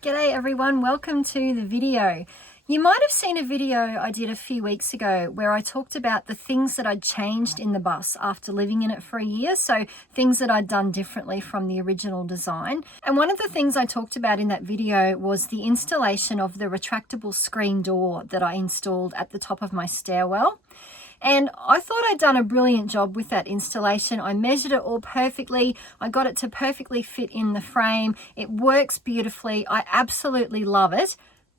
G'day everyone, welcome to the video. You might have seen a video I did a few weeks ago where I talked about the things that I'd changed in the bus after living in it for a year, so things that I'd done differently from the original design. And one of the things I talked about in that video was the installation of the retractable screen door that I installed at the top of my stairwell. And I thought I'd done a brilliant job with that installation. I measured it all perfectly. I got it to perfectly fit in the frame. It works beautifully. I absolutely love it,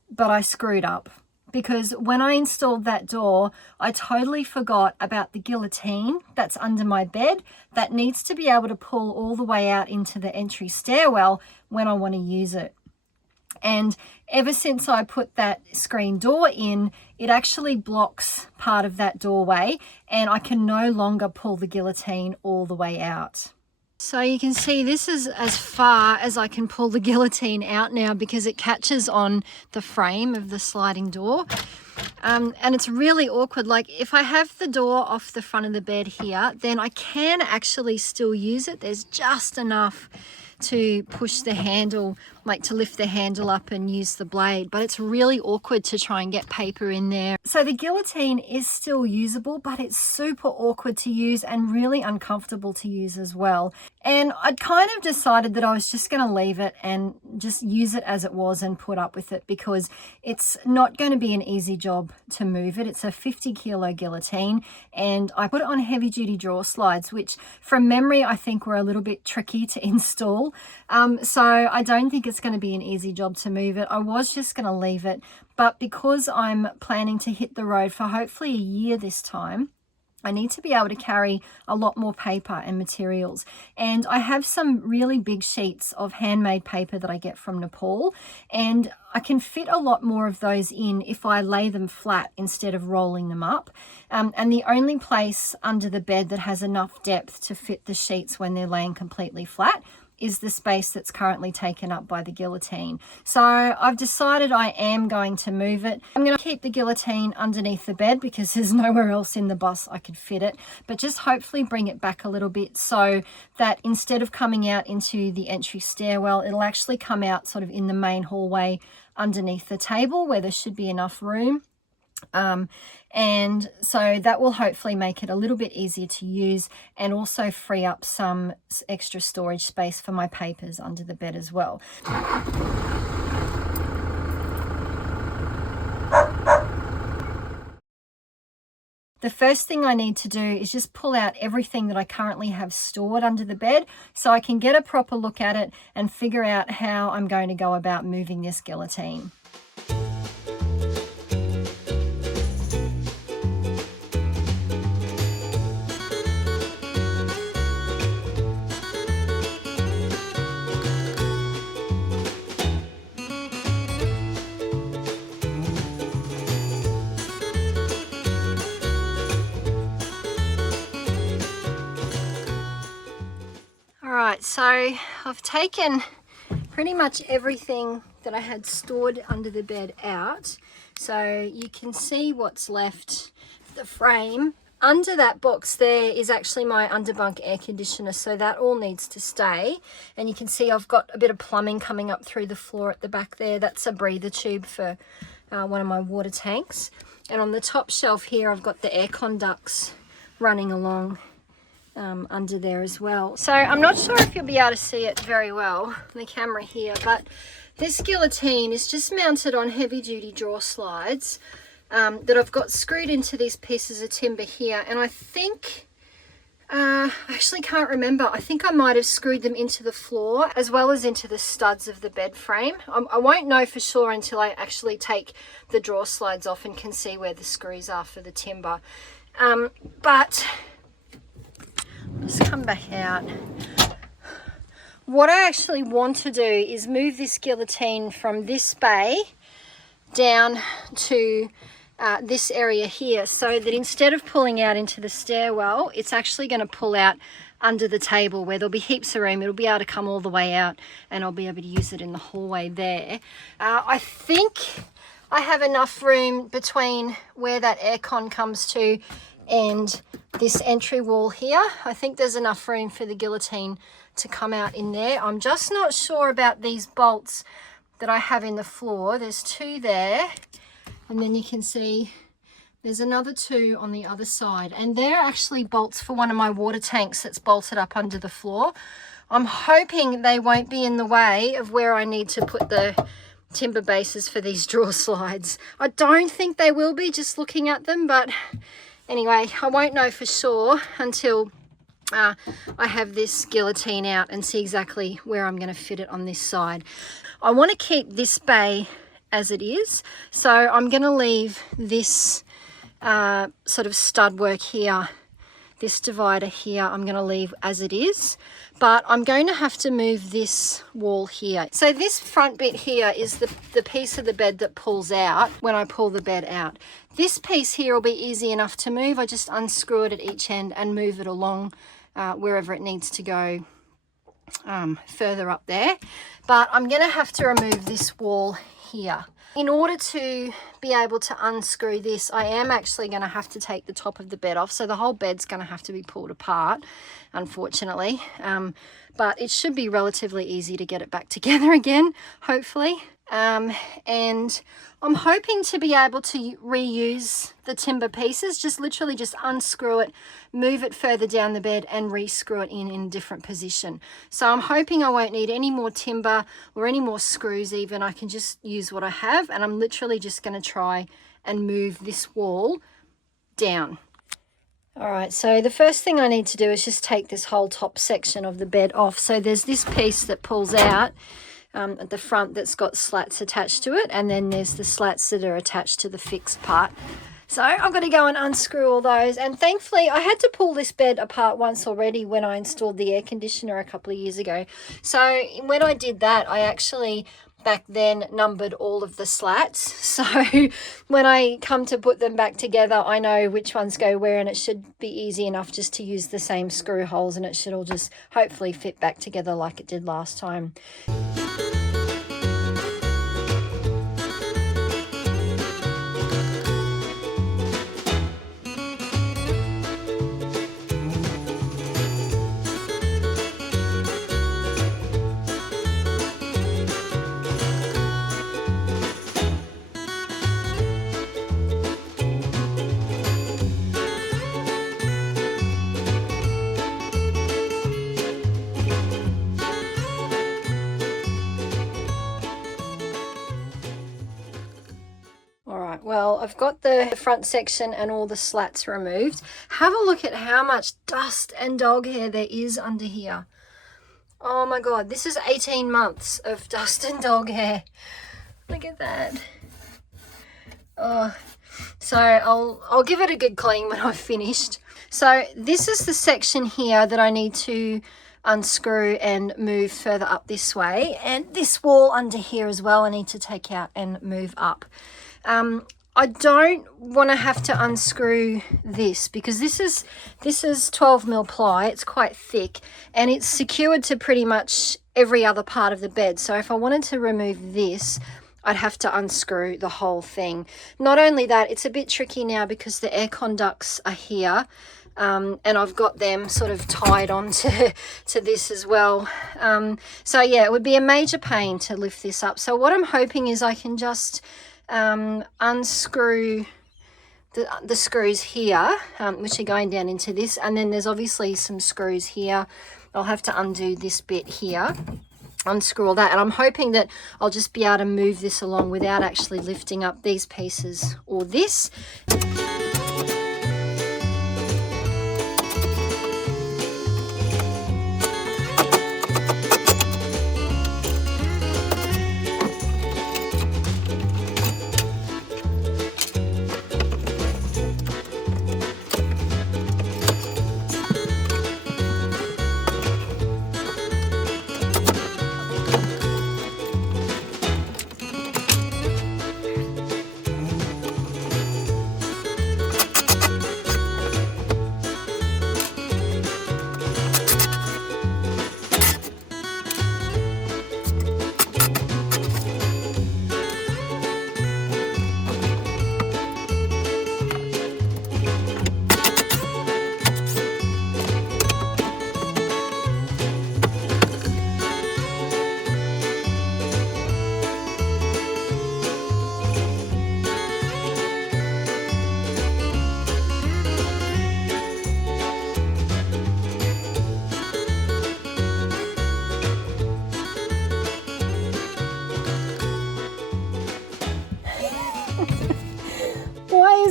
but I screwed up because when I installed that door, I totally forgot about the guillotine that's under my bed that needs to be able to pull all the way out into the entry stairwell when I want to use it. And ever since I put that screen door in, it actually blocks part of that doorway and I can no longer pull the guillotine all the way out. So you can see this is as far as I can pull the guillotine out now because it catches on the frame of the sliding door. And it's really awkward. Like if I have the door off the front of the bed here, then I can actually still use it. There's just enough to push the handle, like to lift the handle up and use the blade, but it's really awkward to try and get paper in there. So the guillotine is still usable, but it's super awkward to use and really uncomfortable to use as well. And I'd kind of decided that I was just going to leave it and just use it as it was and put up with it because it's not going to be an easy job to move it. It's a 50-kilo guillotine and I put it on heavy-duty drawer slides, which from memory I think were a little bit tricky to install. So I don't think it's going to be an easy job to move it. I was just going to leave it, but because I'm planning to hit the road for hopefully a year this time, I need to be able to carry a lot more paper and materials. And I have some really big sheets of handmade paper that I get from Nepal, and I can fit a lot more of those in if I lay them flat instead of rolling them up. And the only place under the bed that has enough depth to fit the sheets when they're laying completely flat is the space that's currently taken up by the guillotine. So I've decided I am going to move it. I'm going to keep the guillotine underneath the bed because there's nowhere else in the bus I could fit it, but just hopefully bring it back a little bit so that instead of coming out into the entry stairwell, it'll actually come out sort of in the main hallway underneath the table where there should be enough room. And so that will hopefully make it a little bit easier to use and also free up some extra storage space for my papers under the bed as well. The first thing I need to do is just pull out everything that I currently have stored under the bed so I can get a proper look at it and figure out how I'm going to go about moving this guillotine. Alright, so I've taken pretty much everything that I had stored under the bed out. So you can see what's left of the frame. Under that box there is actually my underbunk air conditioner, so that all needs to stay. And you can see I've got a bit of plumbing coming up through the floor at the back there. That's a breather tube for one of my water tanks. And on the top shelf here I've got the aircon ducts running along under there as well. So I'm not sure if you'll be able to see it very well on the camera here, but this guillotine is just mounted on heavy-duty drawer slides that I've got screwed into these pieces of timber here, and I think I actually can't remember. I think I might have screwed them into the floor as well as into the studs of the bed frame. I won't know for sure until I actually take the drawer slides off and can see where the screws are for the timber. But just come back out. What I actually want to do is move this guillotine from this bay down to this area here, so that instead of pulling out into the stairwell, it's actually going to pull out under the table where there'll be heaps of room. It'll be able to come all the way out and I'll be able to use it in the hallway there. I think I have enough room between where that aircon comes to and this entry wall here. I think there's enough room for the guillotine to come out in there. I'm just not sure about these bolts that I have in the floor. There's 2 there, and then you can see there's another 2 on the other side, and they're actually bolts for one of my water tanks that's bolted up under the floor. I'm hoping they won't be in the way of where I need to put the timber bases for these drawer slides. I don't think they will be, just looking at them, but anyway, I won't know for sure until I have this guillotine out and see exactly where I'm going to fit it on this side. I want to keep this bay as it is, so I'm going to leave this sort of stud work here, this divider here, I'm going to leave as it is, but I'm going to have to move this wall here. So this front bit here is the piece of the bed that pulls out when I pull the bed out. This piece here will be easy enough to move. I just unscrew it at each end and move it along wherever it needs to go further up there. But I'm going to have to remove this wall here. In order to be able to unscrew this, I am actually going to have to take the top of the bed off. So the whole bed's going to have to be pulled apart, unfortunately. But it should be relatively easy to get it back together again, hopefully. And I'm hoping to be able to reuse the timber pieces, just literally just unscrew it, move it further down the bed and re-screw it in a different position. So I'm hoping I won't need any more timber or any more screws even. I can just use what I have, and I'm literally just going to try and move this wall down. All right, so the first thing I need to do is just take this whole top section of the bed off. So there's this piece that pulls out at the front that's got slats attached to it, and then there's the slats that are attached to the fixed part. So I've got to go and unscrew all those, and thankfully I had to pull this bed apart once already when I installed the air conditioner a couple of years ago. So when I did that, I actually back then numbered all of the slats, so when I come to put them back together I know which ones go where, and it should be easy enough just to use the same screw holes, and it should all just hopefully fit back together like it did last time. Well, I've got the front section and all the slats removed. Have a look at how much dust and dog hair there is under here. Oh my God, this is 18 months of dust and dog hair. Look at that. Oh, so I'll give it a good clean when I've finished. So this is the section here that I need to unscrew and move further up this way, and this wall under here as well I need to take out and move up. I don't want to have to unscrew this because this is 12mm ply. It's quite thick and it's secured to pretty much every other part of the bed. So if I wanted to remove this, I'd have to unscrew the whole thing. Not only that, it's a bit tricky now because the air conducts are here. And I've got them sort of tied onto to this as well. So yeah, it would be a major pain to lift this up. So what I'm hoping is I can just unscrew the screws here, which are going down into this, and then there's obviously some screws here. I'll have to undo this bit here, unscrew all that, and I'm hoping that I'll just be able to move this along without actually lifting up these pieces or this.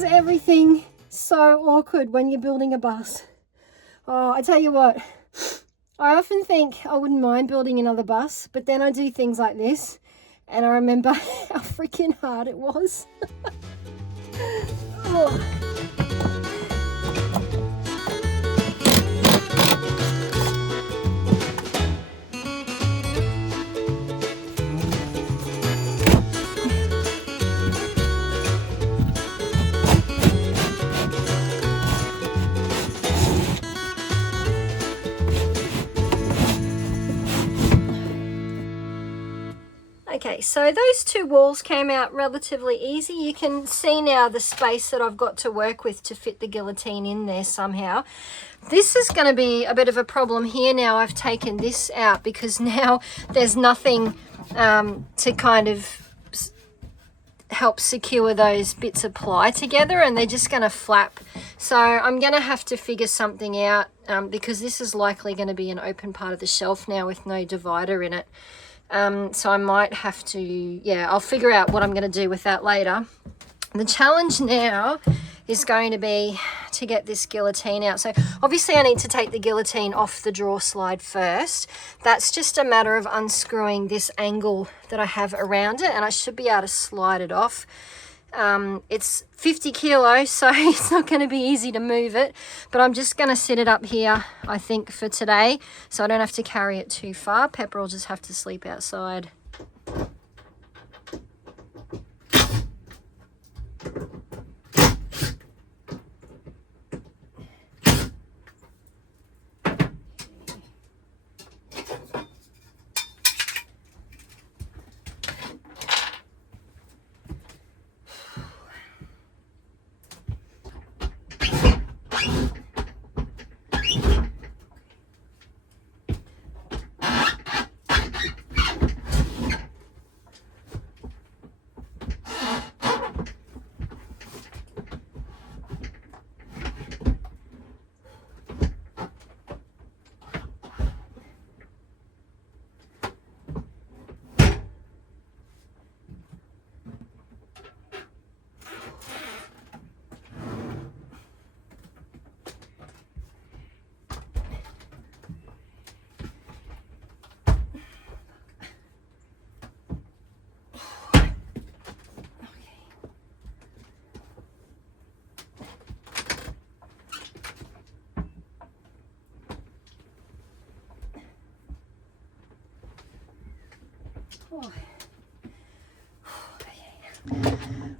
everything so awkward when you're building a bus. Oh, I tell you what, I often think I wouldn't mind building another bus, but then I do things like this and I remember how freaking hard it was. Oh. Okay, so those two walls came out relatively easy. You can see now the space that I've got to work with to fit the guillotine in there somehow. This is going to be a bit of a problem here now. I've taken this out because now there's nothing to kind of help secure those bits of ply together, and they're just going to flap. So I'm going to have to figure something out because this is likely going to be an open part of the shelf now with no divider in it. So I might have to, yeah, I'll figure out what I'm going to do with that later. The challenge now is going to be to get this guillotine out. So obviously I need to take the guillotine off the drawer slide first. That's just a matter of unscrewing this angle that I have around it, and I should be able to slide it off. It's 50 kilos, so it's not going to be easy to move it, but I'm just going to set it up here, I think, for today, so I don't have to carry it too far. Pepper will just have to sleep outside.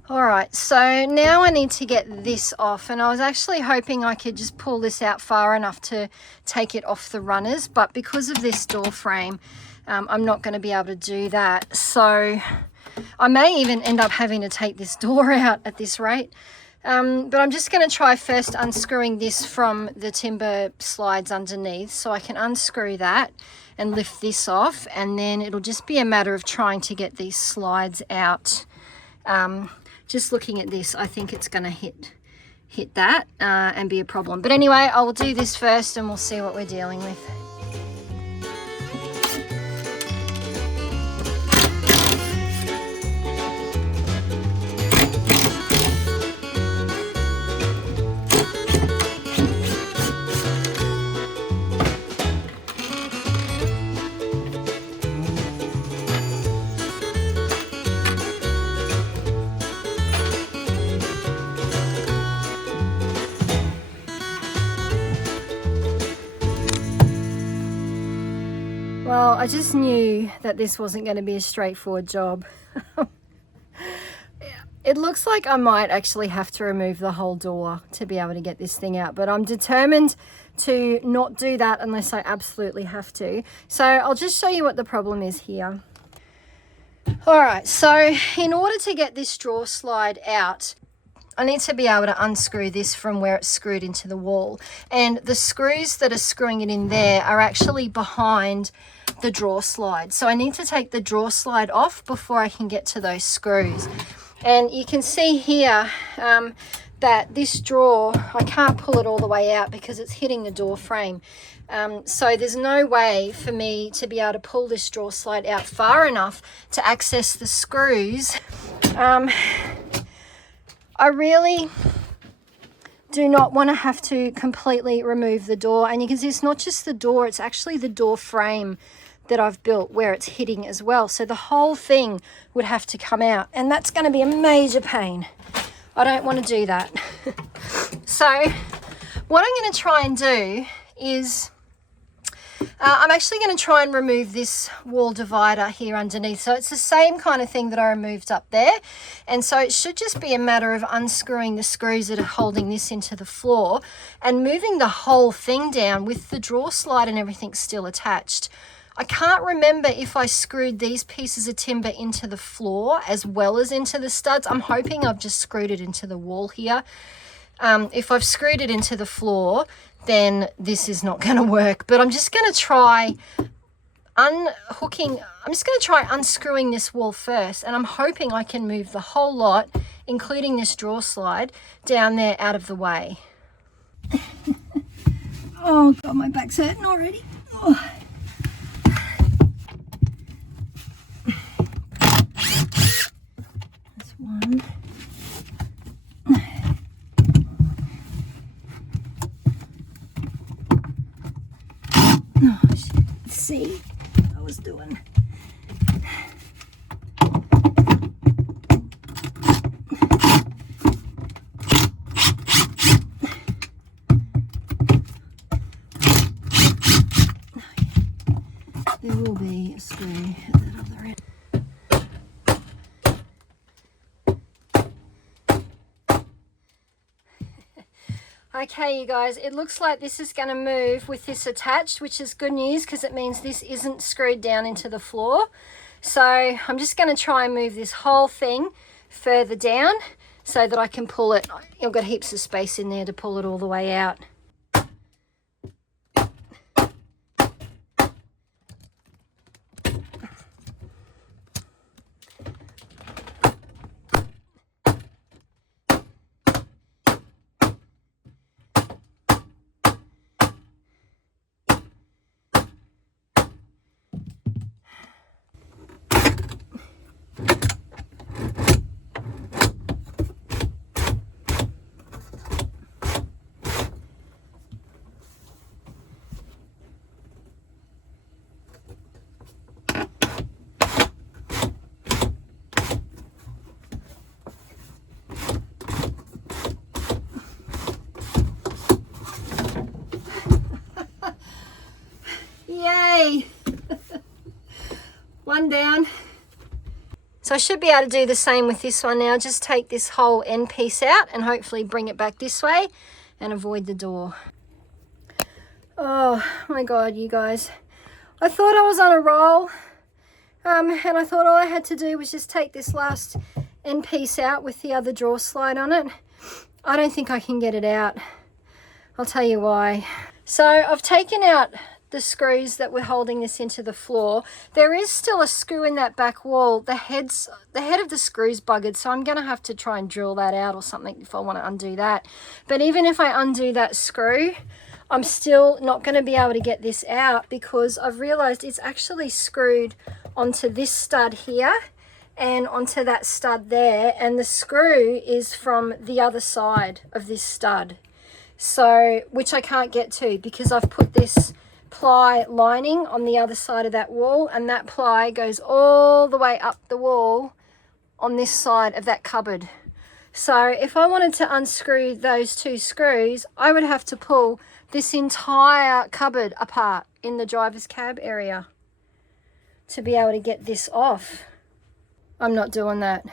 All right, so now I need to get this off, and I was actually hoping I could just pull this out far enough to take it off the runners, but because of this door frame, I'm not going to be able to do that. So I may even end up having to take this door out at this rate. But I'm just going to try first unscrewing this from the timber slides underneath, so I can unscrew that and lift this off, and then it'll just be a matter of trying to get these slides out. Just looking at this, I think it's going to hit that and be a problem. But anyway, I will do this first and we'll see what we're dealing with. Well, I just knew that this wasn't going to be a straightforward job. It looks like I might actually have to remove the whole door to be able to get this thing out, but I'm determined to not do that unless I absolutely have to. So I'll just show you what the problem is here. All right, so in order to get this drawer slide out, I need to be able to unscrew this from where it's screwed into the wall. And the screws that are screwing it in there are actually behind the drawer slide. So I need to take the drawer slide off before I can get to those screws. And you can see here that this drawer, I can't pull it all the way out because it's hitting the door frame. So there's no way for me to be able to pull this drawer slide out far enough to access the screws. I really do not want to have to completely remove the door. And you can see it's not just the door, it's actually the door frame that I've built where it's hitting as well. So the whole thing would have to come out, and that's going to be a major pain. I don't want to do that. So what I'm going to try and do is I'm actually going to try and remove this wall divider here underneath. So it's the same kind of thing that I removed up there. And so it should just be a matter of unscrewing the screws that are holding this into the floor and moving the whole thing down with the drawer slide and everything still attached. I can't remember if I screwed these pieces of timber into the floor as well as into the studs. I'm hoping I've just screwed it into the wall here. If I've screwed it into the floor, then this is not going to work. But I'm just going to try unscrewing this wall first, and I'm hoping I can move the whole lot, including this drawer slide, down there out of the way. Oh God, my back's hurting already. Oh. That's one. See what I was doing. There will be a screw at that other end. Okay, you guys, it looks like this is going to move with this attached, which is good news because it means this isn't screwed down into the floor. So I'm just going to try and move this whole thing further down so that I can pull it. I've got heaps of space in there to pull it all the way out. Yay! One down. So I should be able to do the same with this one now. Just take this whole end piece out and hopefully bring it back this way and avoid the door. Oh my God, you guys. I thought I was on a roll. And I thought all I had to do was just take this last end piece out with the other drawer slide on it. I don't think I can get it out. I'll tell you why. So I've taken out the screws that were holding this into the floor. There is still a screw in that back wall. The head of the screw's buggered, so I'm going to have to try and drill that out or something if I want to undo that. But even if I undo that screw, I'm still not going to be able to get this out because I've realized it's actually screwed onto this stud here and onto that stud there, and the screw is from the other side of this stud, so which I can't get to because I've put this ply lining on the other side of that wall, and that ply goes all the way up the wall on this side of that cupboard. So if I wanted to unscrew those two screws, I would have to pull this entire cupboard apart in the driver's cab area to be able to get this off. I'm not doing that.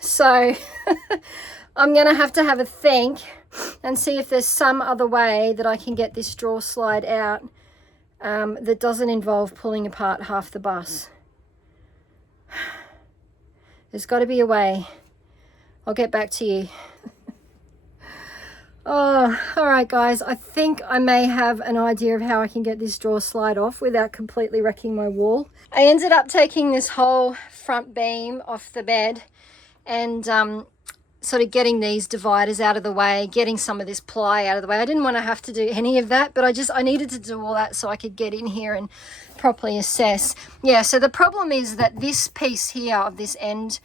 So I'm gonna have to have a think and see if there's some other way that I can get this drawer slide out that doesn't involve pulling apart half the bus. There's got to be a way. I'll get back to you. Oh, all right, guys. I think I may have an idea of how I can get this drawer slide off without completely wrecking my wall. I ended up taking this whole front beam off the bed and sort of getting these dividers out of the way, getting some of this ply out of the way. I didn't want to have to do any of that, but I needed to do all that so I could get in here and properly assess. Yeah, so the problem is that this piece here of this end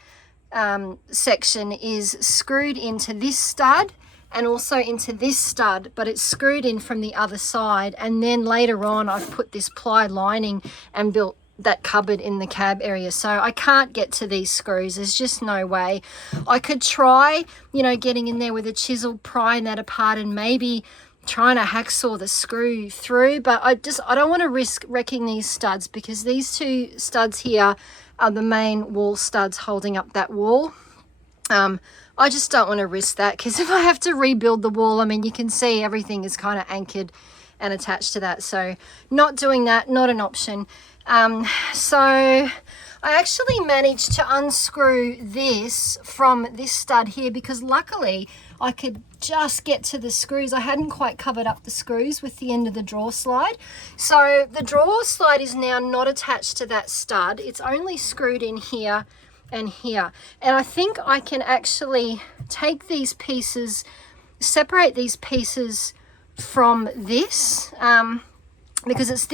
section is screwed into this stud and also into this stud, but it's screwed in from the other side. And then later on, I've put this ply lining and built that cupboard in the cab area. So I can't get to these screws. There's just no way. I could try, you know, getting in there with a chisel, prying that apart and maybe trying to hacksaw the screw through, but I don't want to risk wrecking these studs, because these two studs here are the main wall studs holding up that wall. I just don't want to risk that, because if I have to rebuild the wall, I mean, you can see everything is kind of anchored and attached to that. So not doing that, not an option. So I actually managed to unscrew this from this stud here, because luckily I could just get to the screws. I hadn't quite covered up the screws with the end of the drawer slide. So the drawer slide is now not attached to that stud. It's only screwed in here and here. And I think I can actually take these pieces, separate these pieces from this, because it's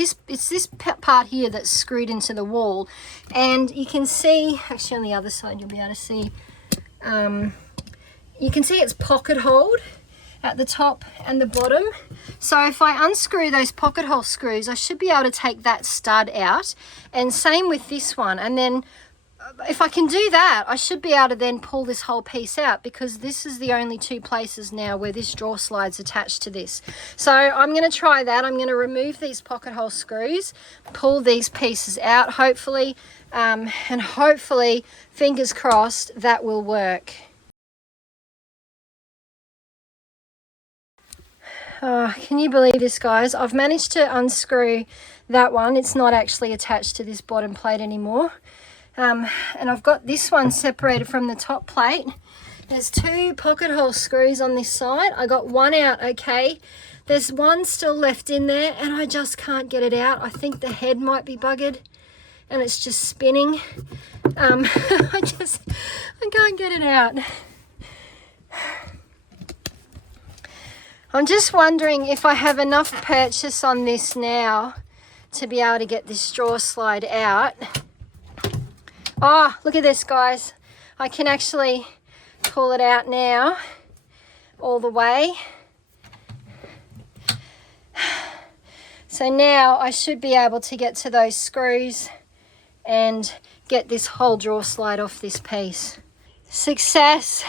this part here that's screwed into the wall. And you can see, actually on the other side you'll be able to see, you can see it's pocket hold at the top and the bottom. So if I unscrew those pocket hole screws, I should be able to take that stud out, and same with this one. And then if I can do that, I should be able to then pull this whole piece out, because this is the only two places now where this drawer slide's attached to this. So I'm going to try that. I'm going to remove these pocket hole screws, pull these pieces out, hopefully, and hopefully, fingers crossed, that will work. Oh, can you believe this, guys? I've managed to unscrew that one. It's not actually attached to this bottom plate anymore. And I've got this one separated from the top plate. There's two pocket hole screws on this side. I got one out okay. There's one still left in there and I just can't get it out. I think the head might be buggered and it's just spinning. I can't get it out. I'm just wondering if I have enough purchase on this now to be able to get this drawer slide out. Oh, look at this, guys. I can actually pull it out now all the way. So now I should be able to get to those screws and get this whole drawer slide off this piece. Success!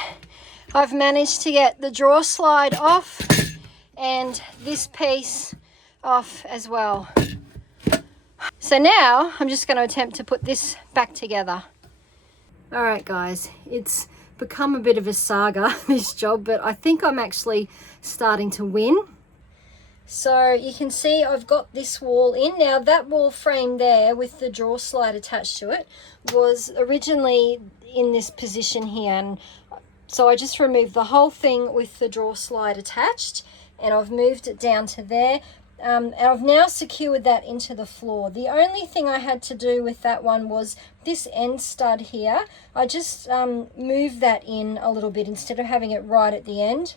I've managed to get the drawer slide off and this piece off as well. So now I'm just going to attempt to put this back together. All right, guys, it's become a bit of a saga, this job, but I think I'm actually starting to win. So you can see I've got this wall in. Now that wall frame there with the drawer slide attached to it was originally in this position here, and so I just removed the whole thing with the drawer slide attached and I've moved it down to there. And I've now secured that into the floor. The only thing I had to do with that one was this end stud here. I just moved that in a little bit. Instead of having it right at the end,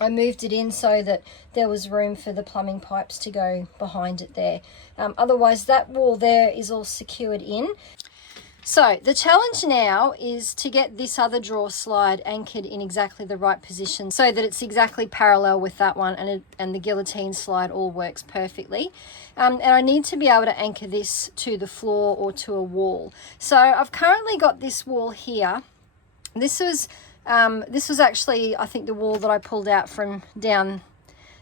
I moved it in so that there was room for the plumbing pipes to go behind it there. Otherwise, that wall there is all secured in. So the challenge now is to get this other drawer slide anchored in exactly the right position so that it's exactly parallel with that one, and the guillotine slide all works perfectly. And I need to be able to anchor this to the floor or to a wall. So I've currently got this wall here. This was actually, I think, the wall that I pulled out from down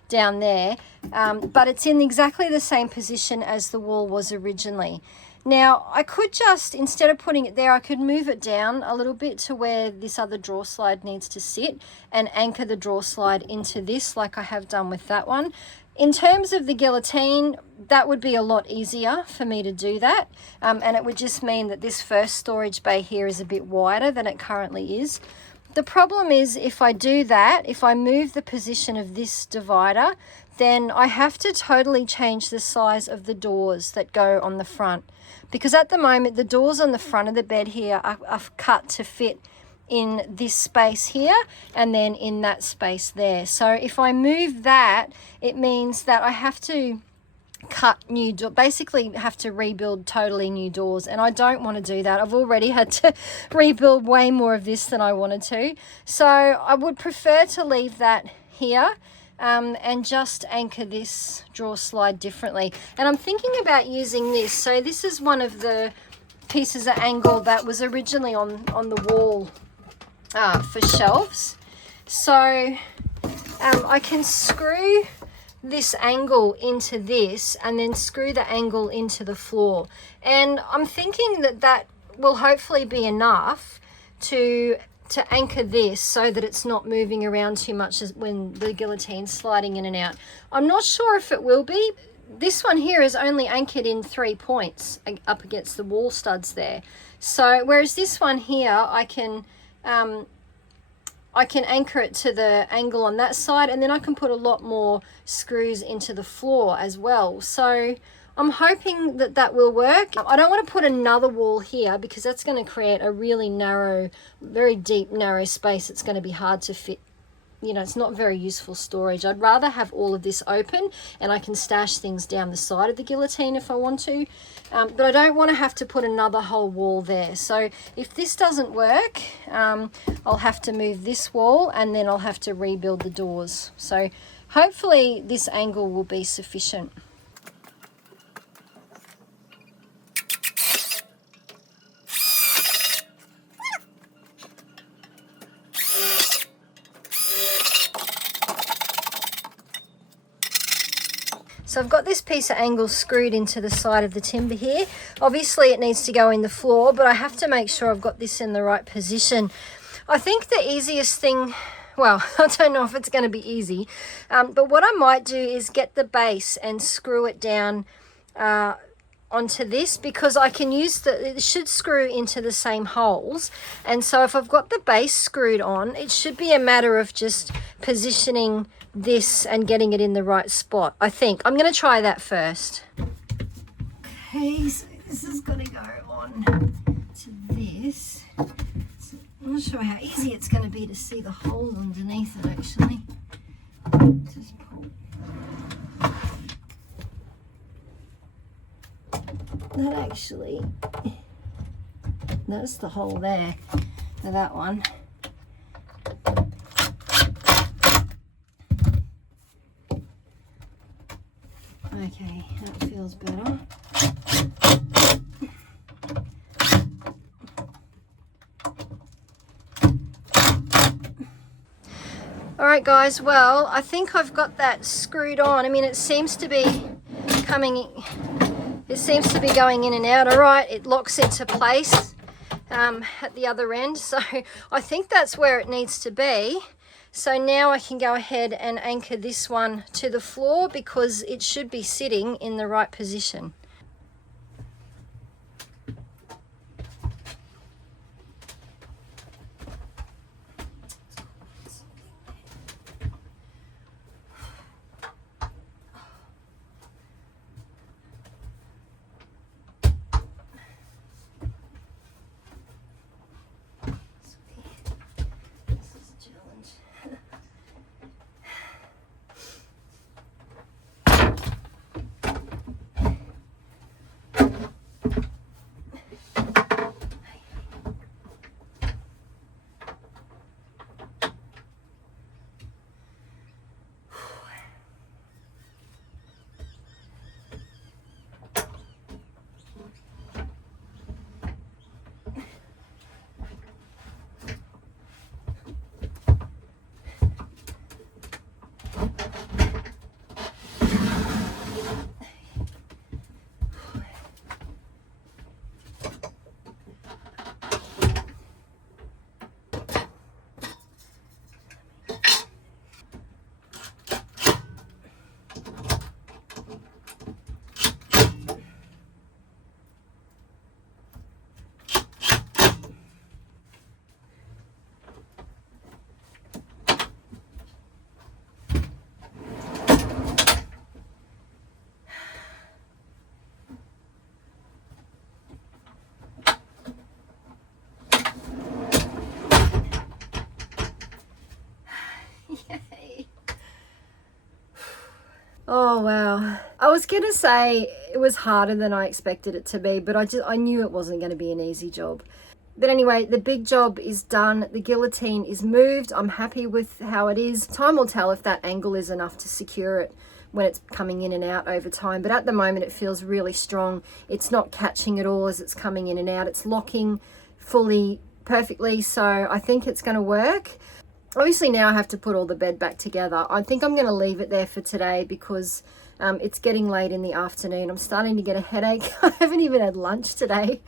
there, but it's in exactly the same position as the wall was originally. Now, I could just, instead of putting it there, I could move it down a little bit to where this other drawer slide needs to sit and anchor the drawer slide into this like I have done with that one. In terms of the guillotine, that would be a lot easier for me to do that. And it would just mean that this first storage bay here is a bit wider than it currently is. The problem is if I do that, if I move the position of this divider, then I have to totally change the size of the doors that go on the front. Because at the moment, the doors on the front of the bed here are cut to fit in this space here and then in that space there. So if I move that, it means that I have to cut new door, basically have to rebuild totally new doors, and I don't want to do that. I've already had to rebuild way more of this than I wanted to, so I would prefer to leave that here and just anchor this drawer slide differently. And I'm thinking about using this. So this is one of the pieces of angle that was originally on the wall for shelves. So I can screw this angle into this and then screw the angle into the floor, and I'm thinking that that will hopefully be enough to anchor this so that it's not moving around too much as when the guillotine's sliding in and out. I'm not sure if it will be. This one here is only anchored in 3 points up against the wall studs there, so whereas this one here I can anchor it to the angle on that side, and then I can put a lot more screws into the floor as well. So I'm hoping that that will work. I don't want to put another wall here because that's going to create a really narrow, very deep, narrow space. It's going to be hard to fit. You know, it's not very useful storage. I'd rather have all of this open and I can stash things down the side of the guillotine if I want to. But I don't want to have to put another whole wall there. So if this doesn't work, I'll have to move this wall and then I'll have to rebuild the doors. So hopefully this angle will be sufficient. So I've got this piece of angle screwed into the side of the timber here. Obviously it needs to go in the floor, but I have to make sure I've got this in the right position. I think the easiest thing, well, I don't know if it's going to be easy, but what I might do is get the base and screw it down onto this, because I can use it should screw into the same holes, and so if I've got the base screwed on, it should be a matter of just positioning this and getting it in the right spot. I think I'm going to try that first. Okay, so this is going to go on to this. So I'm not sure how easy it's going to be to see the hole underneath it actually. Just pull. That actually, that's the hole there for that one. Okay, that feels better. All right guys, well, I think I've got that screwed on. I mean, it seems to be coming, it seems to be going in and out. All right, it locks into place at the other end. So I think that's where it needs to be. So now I can go ahead and anchor this one to the floor because it should be sitting in the right position. Yay. Oh wow, I was gonna say it was harder than I expected it to be, but I knew it wasn't going to be an easy job. But anyway, the big job is done. The guillotine is moved. I'm happy with how it is. Time will tell if that angle is enough to secure it when it's coming in and out over time. But at the moment, it feels really strong. It's not catching at all as it's coming in and out. It's locking fully, perfectly. So I think it's going to work. Obviously now I have to put all the bed back together. I think I'm going to leave it there for today because it's getting late in the afternoon. I'm starting to get a headache. I haven't even had lunch today.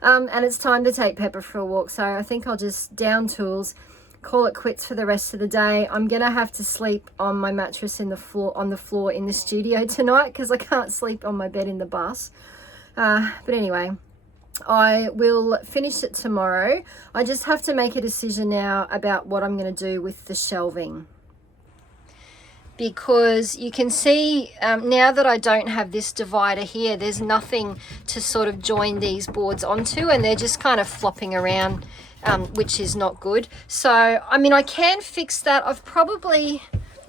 And it's time to take Pepper for a walk. So I think I'll just down tools, call it quits for the rest of the day. I'm going to have to sleep on my mattress on the floor in the studio tonight because I can't sleep on my bed in the bus. But anyway, I will finish it tomorrow. I just have to make a decision now about what I'm going to do with the shelving. Because you can see now that I don't have this divider here, there's nothing to sort of join these boards onto, and they're just kind of flopping around, which is not good. So, I mean, I can fix that. I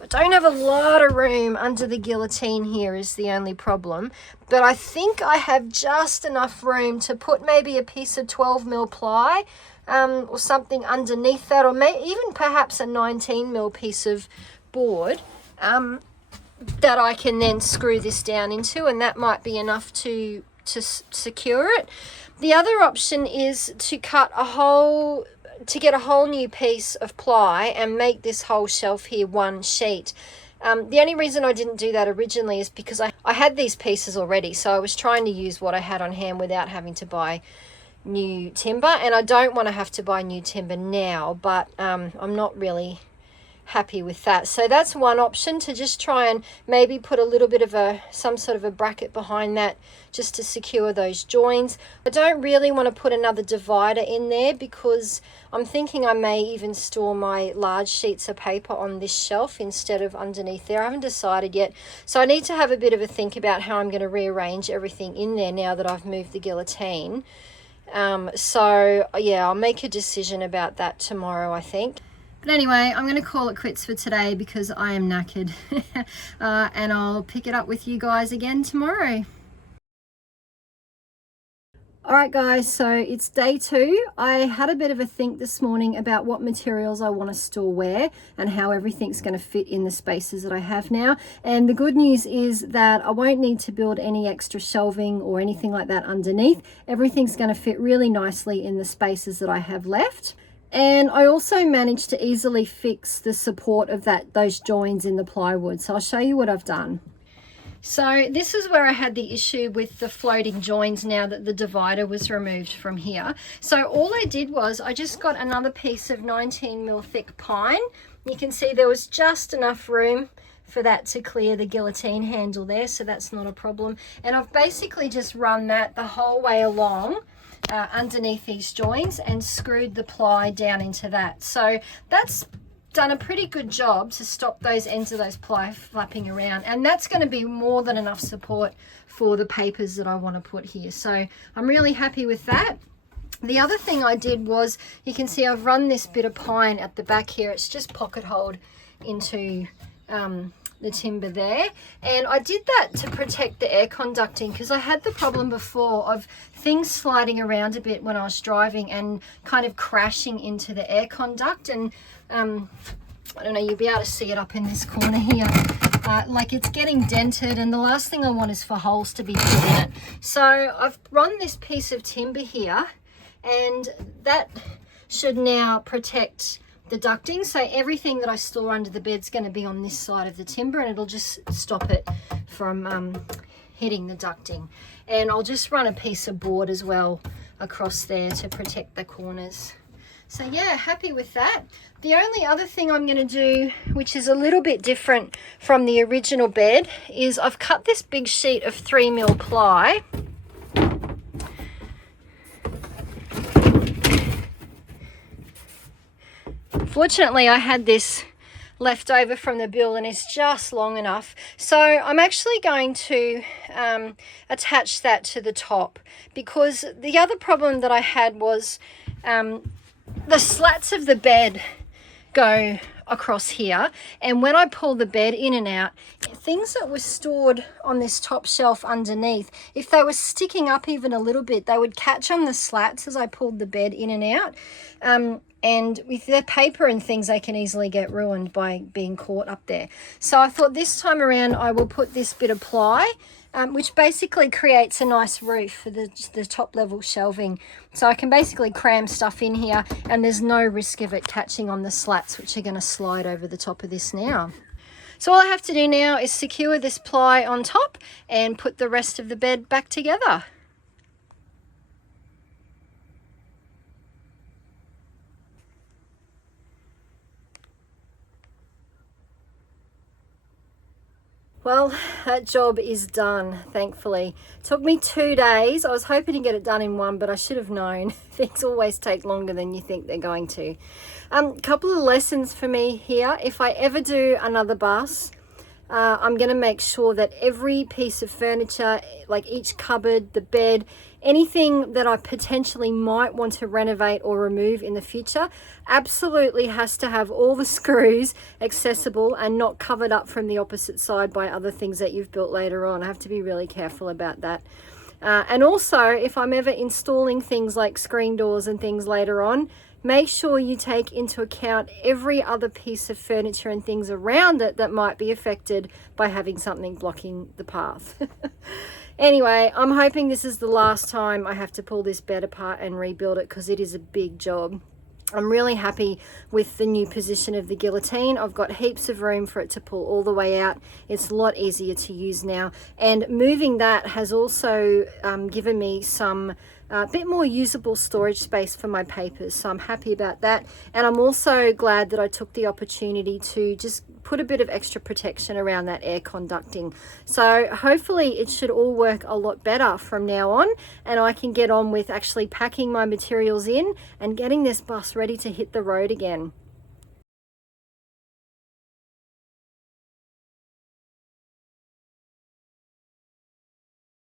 don't have a lot of room under the guillotine here is the only problem. But I think I have just enough room to put maybe a piece of 12mm ply or something underneath that, or even perhaps a 19mm piece of board. That I can then screw this down into, and that might be enough to secure it. The other option is to get a whole new piece of ply and make this whole shelf here one sheet. The only reason I didn't do that originally is because I had these pieces already, so I was trying to use what I had on hand without having to buy new timber, and I don't want to have to buy new timber now, but I'm not really happy with that. So that's one option, to just try and maybe put a little bit of some sort of a bracket behind that just to secure those joins. I don't really want to put another divider in there because I'm thinking I may even store my large sheets of paper on this shelf instead of underneath there. I haven't decided yet, so I need to have a bit of a think about how I'm going to rearrange everything in there now that I've moved the guillotine. So yeah, I'll make a decision about that tomorrow, I think. But anyway, I'm going to call it quits for today because I am knackered. And I'll pick it up with you guys again tomorrow. Alright guys, so it's day 2. I had a bit of a think this morning about what materials I want to store where and how everything's going to fit in the spaces that I have now. And the good news is that I won't need to build any extra shelving or anything like that underneath. Everything's going to fit really nicely in the spaces that I have left. And I also managed to easily fix the support of those joins in the plywood. So I'll show you what I've done. So this is where I had the issue with the floating joins now that the divider was removed from here. So all I did was I just got another piece of 19mm thick pine. You can see there was just enough room for that to clear the guillotine handle there, so that's not a problem. And I've basically just run that the whole way along underneath these joints and screwed the ply down into that. So that's done a pretty good job to stop those ends of those ply flapping around, and that's going to be more than enough support for the papers that I want to put here. So I'm really happy with that. The other thing I did was, you can see I've run this bit of pine at the back here. It's just pocket holed into the timber there, and I did that to protect the air conducting because I had the problem before of things sliding around a bit when I was driving and kind of crashing into the air conduct. And I don't know, you'll be able to see it up in this corner here. Like it's getting dented, and the last thing I want is for holes to be put in it. So I've run this piece of timber here, and that should now protect the ducting. So everything that I store under the bed's going to be on this side of the timber, and it'll just stop it from hitting the ducting. And I'll just run a piece of board as well across there to protect the corners. So yeah, happy with that. The only other thing I'm going to do, which is a little bit different from the original bed, is I've cut this big sheet of 3mm ply. Fortunately, I had this left over from the bill and it's just long enough. So I'm actually going to attach that to the top, because the other problem that I had was the slats of the bed go across here, and when I pull the bed in and out, things that were stored on this top shelf underneath, if they were sticking up even a little bit, they would catch on the slats as I pulled the bed in and out. And with their paper and things, they can easily get ruined by being caught up there. So I thought this time around I will put this bit of ply, which basically creates a nice roof for the top level shelving. So I can basically cram stuff in here and there's no risk of it catching on the slats, which are going to slide over the top of this now. So all I have to do now is secure this ply on top and put the rest of the bed back together. Well, that job is done, thankfully. It took me 2 days. I was hoping to get it done in one, but I should have known. Things always take longer than you think they're going to. Couple of lessons for me here. If I ever do another bus, I'm going to make sure that every piece of furniture, like each cupboard, the bed, anything that I potentially might want to renovate or remove in the future, absolutely has to have all the screws accessible and not covered up from the opposite side by other things that you've built later on. I have to be really careful about that. And also, if I'm ever installing things like screen doors and things later on, make sure you take into account every other piece of furniture and things around it that might be affected by having something blocking the path. Anyway, I'm hoping this is the last time I have to pull this bed apart and rebuild it, because it is a big job. I'm really happy with the new position of the guillotine. I've got heaps of room for it to pull all the way out. It's a lot easier to use now. And moving that has also given me some bit more usable storage space for my papers. So I'm happy about that. And I'm also glad that I took the opportunity to just put a bit of extra protection around that air conducting. So hopefully it should all work a lot better from now on, and I can get on with actually packing my materials in and getting this bus ready to hit the road again.